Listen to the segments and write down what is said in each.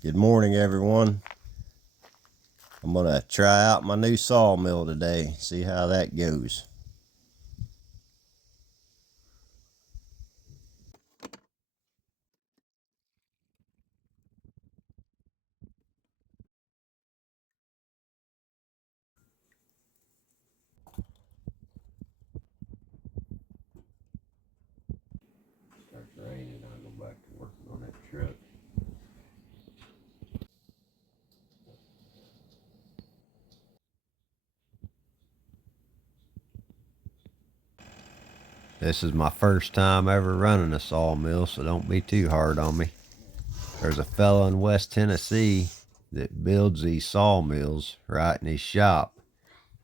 Good morning, everyone. I'm gonna try out my new sawmill today, see how that goes. Starts raining, I'll go back to working on that truck. This is my first time ever running a sawmill, so don't be too hard on me. There's a fella in West Tennessee that builds these sawmills right in his shop,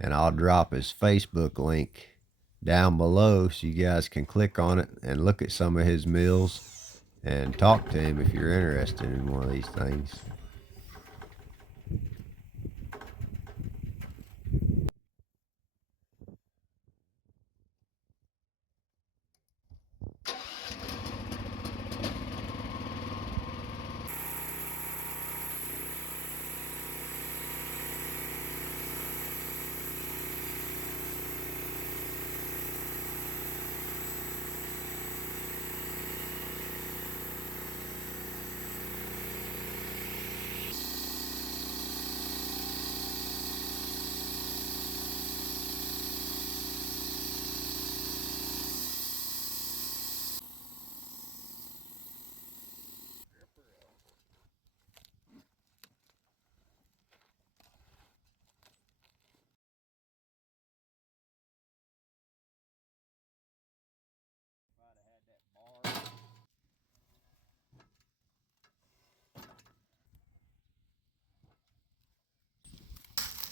and I'll drop his Facebook link down below so you guys can click on it and look at some of his mills and talk to him if you're interested in one of these things.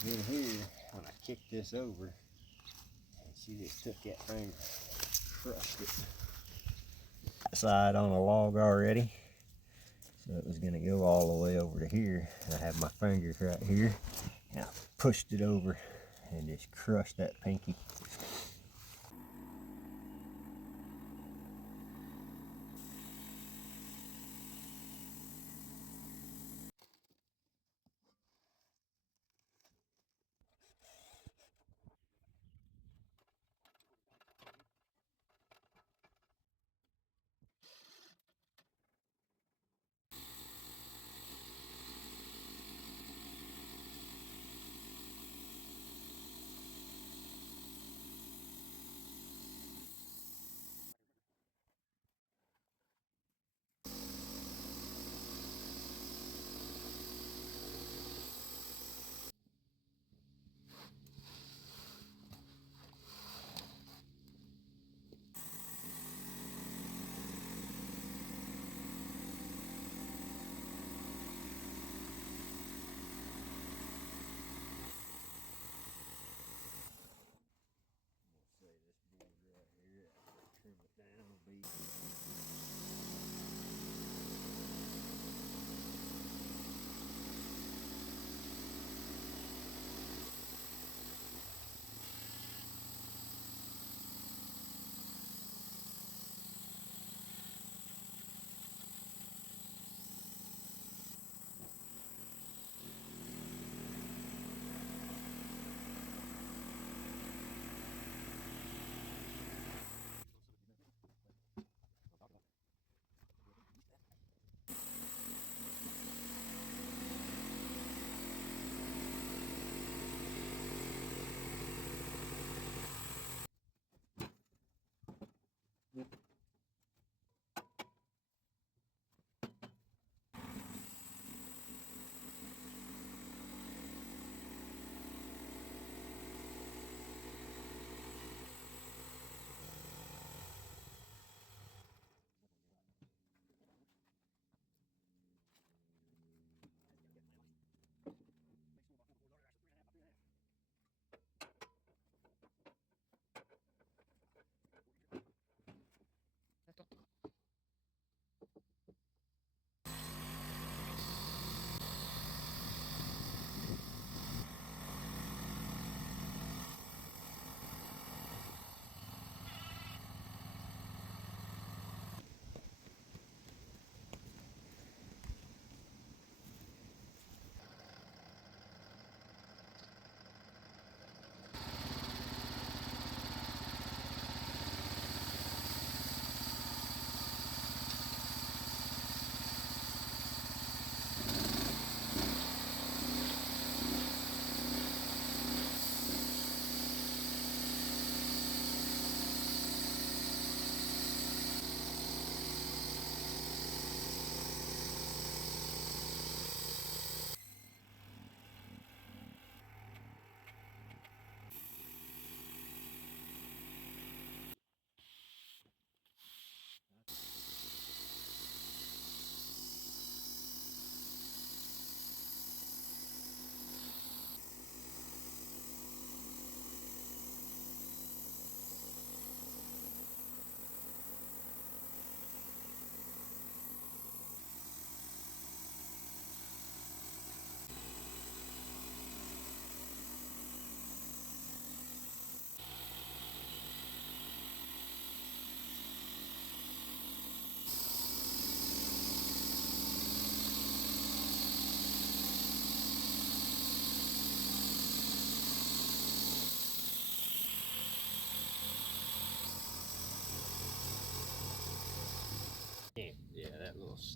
In here, when I kick this over, see this took that finger, crushed it. Side on a log already, so it was gonna go all the way over to here. I have my finger right here, and I pushed it over and just crushed that pinky.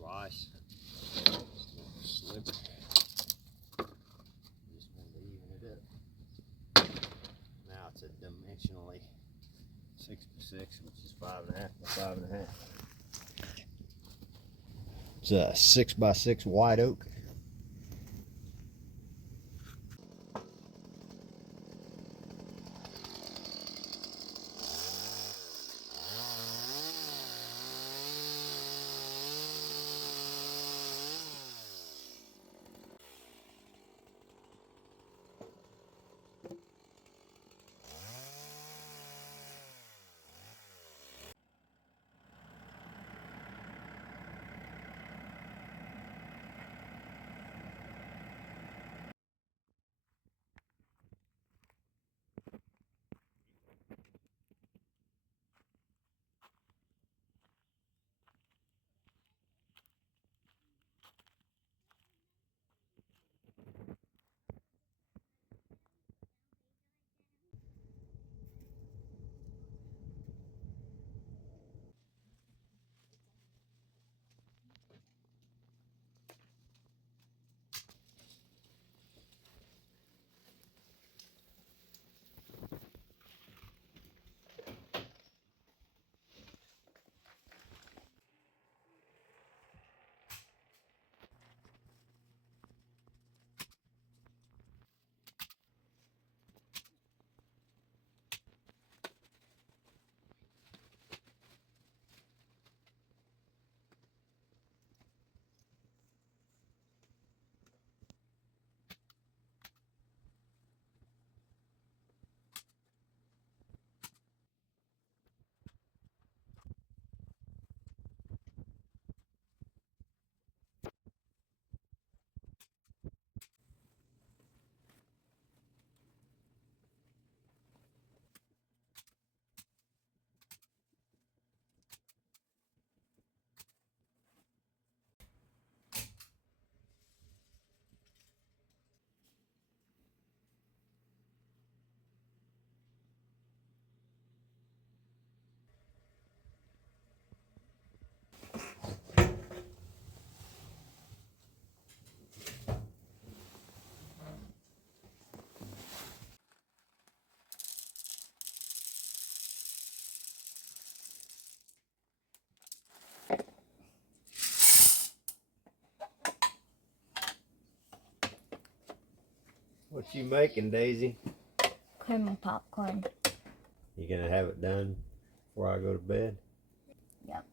slice. Slippery. Just want to even it up. Now it's a dimensionally 6x6, which is 5.5 by 5.5. It's a 6x6 white oak. What you making, Daisy? Cream and popcorn. You gonna have it done before I go to bed? Yep.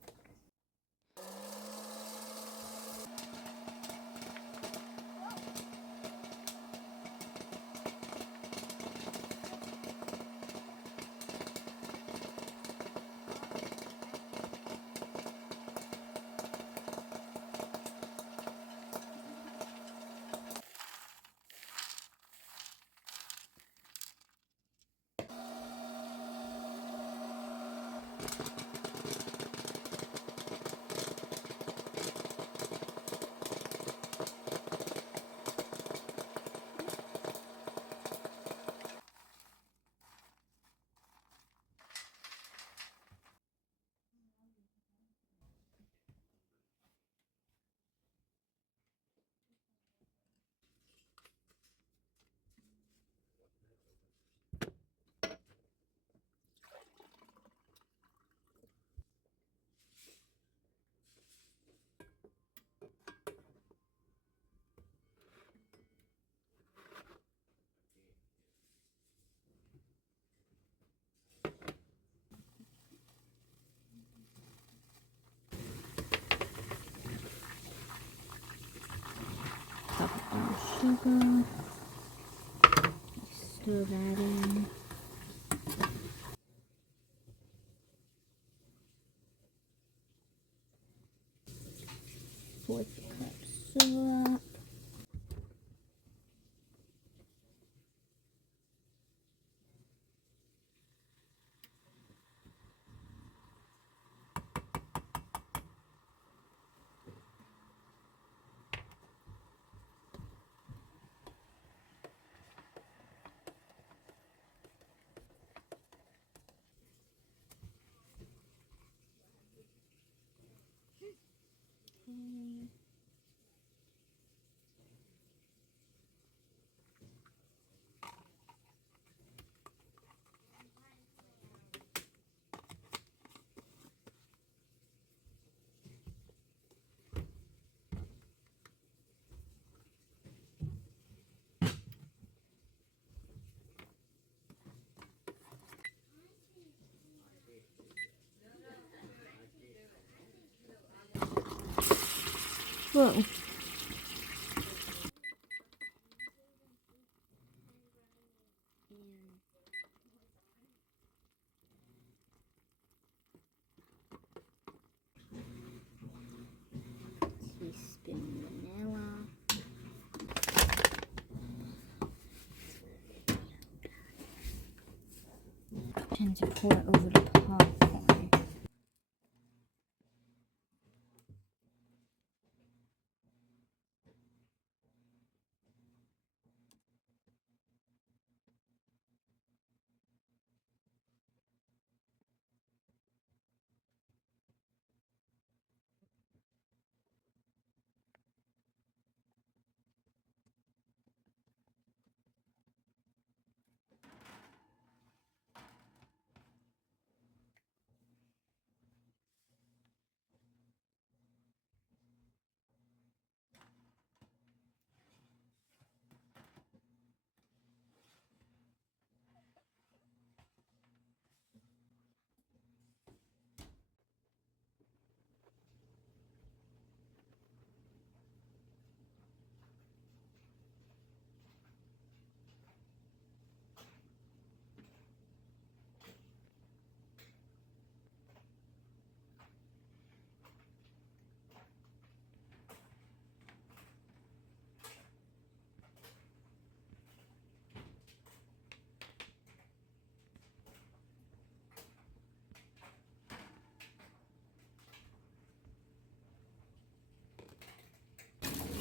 Pop sugar. Stir that in. 4 cups syrup. Whoa. Teaspoon vanilla. And to pour it over the popcorn.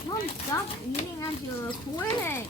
Mom, stop eating as you're recording.